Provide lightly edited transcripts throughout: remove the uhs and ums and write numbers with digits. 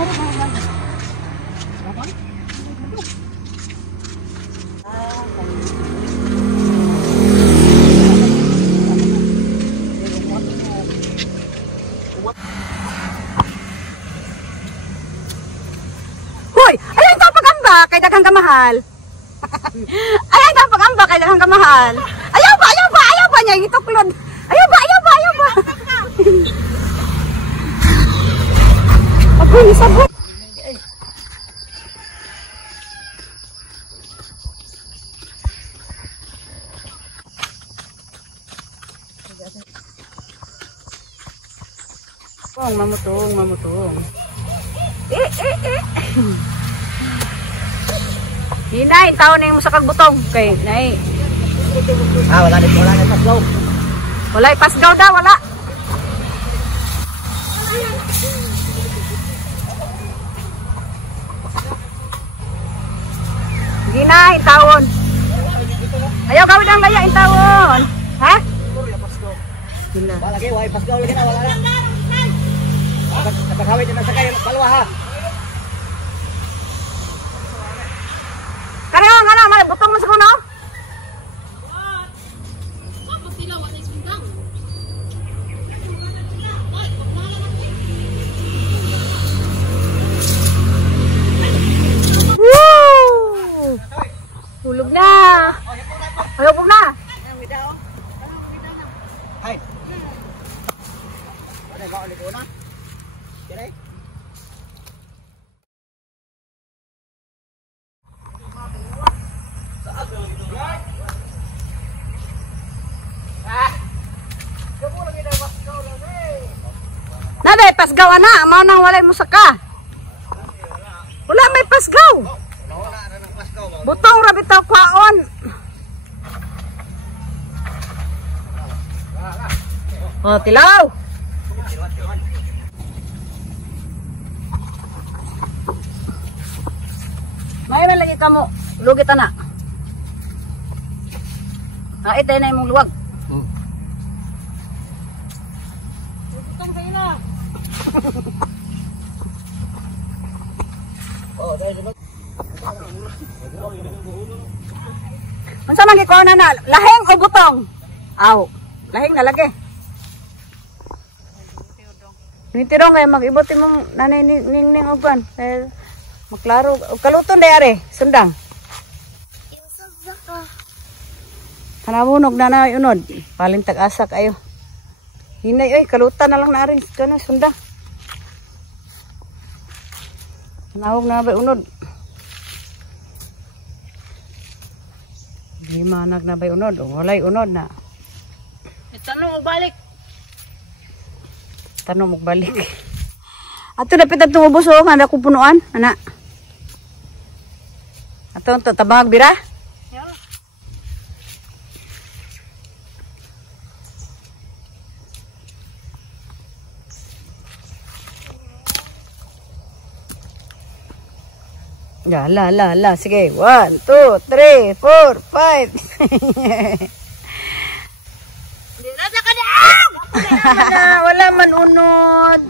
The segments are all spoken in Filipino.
Hoy, ayan ka pagamba kay daghang kamahal. Ayan ka pagamba kay daghang kamahal. Ayaw ba niya ituklod. Ayaw ba. Ako ni sabot. Mamutong. Hinay, tao na yung sa kagbutong. Okay, nay. Wala na pasgaw. Wala ipasgaw daw, wala. Hinay, tawon. Ayaw gawin ang laya, tawon. Ha? Wala lagi, wala pasgaw lagi na, wala na. Napagawin din ang sakay, balwa ha. Kareho nga na, may butong mas kuno. Woo! Hulog na. Hulog na. Hai. Ada kau ni kau na? Kira? Naday pasgaw na, mao nang walay musaka. Wala may pasgaw. Butong ra bitaw kwaon. Oh, tilaw. May man lagi kamo, lugi ta na. Itay na imong luwag. Butong kayo na. Oh, dai sunod. Unsa man gikuha na lahing o butong? Aw, lahing na lagi. Nitirong kay mag-ibot imong nanay ning ugan. Maklaro og kaluton dayare, sundang. Kanabunog na na unod. Paling tag-asa kayo. Hinay oy, kalutan na lang na rin kana sundang. Nawag na ba unod? Di manag na ba unod? Walay unod na. Tanong mo balik. Tanong mo balik. Ato dapat atong ubos o nga ko punuan, ana. Ato tabag bira? Ya, la. Sige. 1, 2, 3, 4, 5. Wala man unod.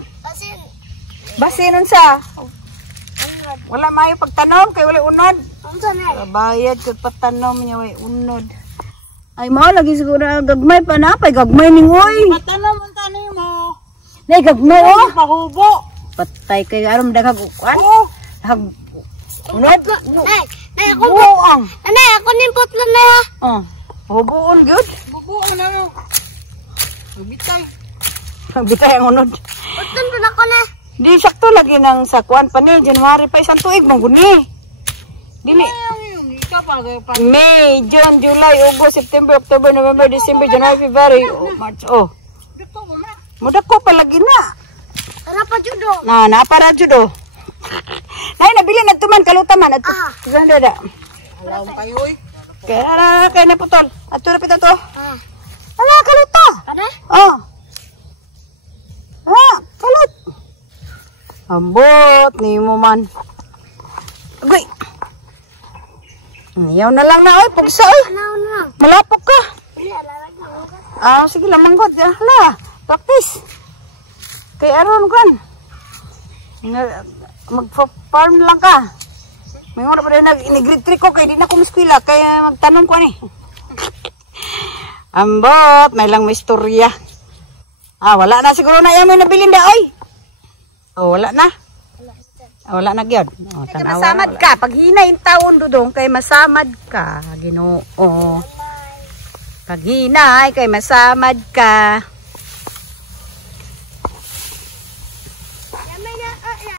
Basinon sa. Wala mayo pagtanom kay wala unod. Bayad kag pagtanom niya way unod. Ay mao lagi siguro gagmay pa na pay gagmay ning oy. Patanom ang tanim mo. Nay gagmay oh. Pahubo. Patay kay aron daghag kuan. Unod. Nay ako buong. Nay ako ning putlo na ha. Oh. Hubuon gyud. Bubuon na no. Bitay. Bitay ang unod. Utun pud ako na. Di sakto lagi nang sa kuan pa ni January pa isang tuig mong guni. Dili. May, June, July, August, September, October, November, December, January, February, March. Oh. Mudako pa lagi na. Ara pa judo. Na para judo. Nay nabili nagtuman kalutaman at dada. Alam kayo oy. Kaya na putol. Ato na pito to. Ala kaluta. Kada? Oh. Kalut. Ambot ni mo man. Agoy. Yaw na lang na oy, pugsa oy. Malapok ka. Sige lang manggod. Hala, practice. Kay aron kan. Mag-farm lang ka. May mga pa rin nag-grade 3 ko kaya di na ko maskwila kaya magtanong ko ni. Ambot, may lang may istorya. Wala na siguro na yan may nabilin da, oy. Wala na. Wala na gyud. Kay masamad ka. Pag hina yung taon dudong, kay masamad ka. Ginoo. Pag hina, kay masamad ka.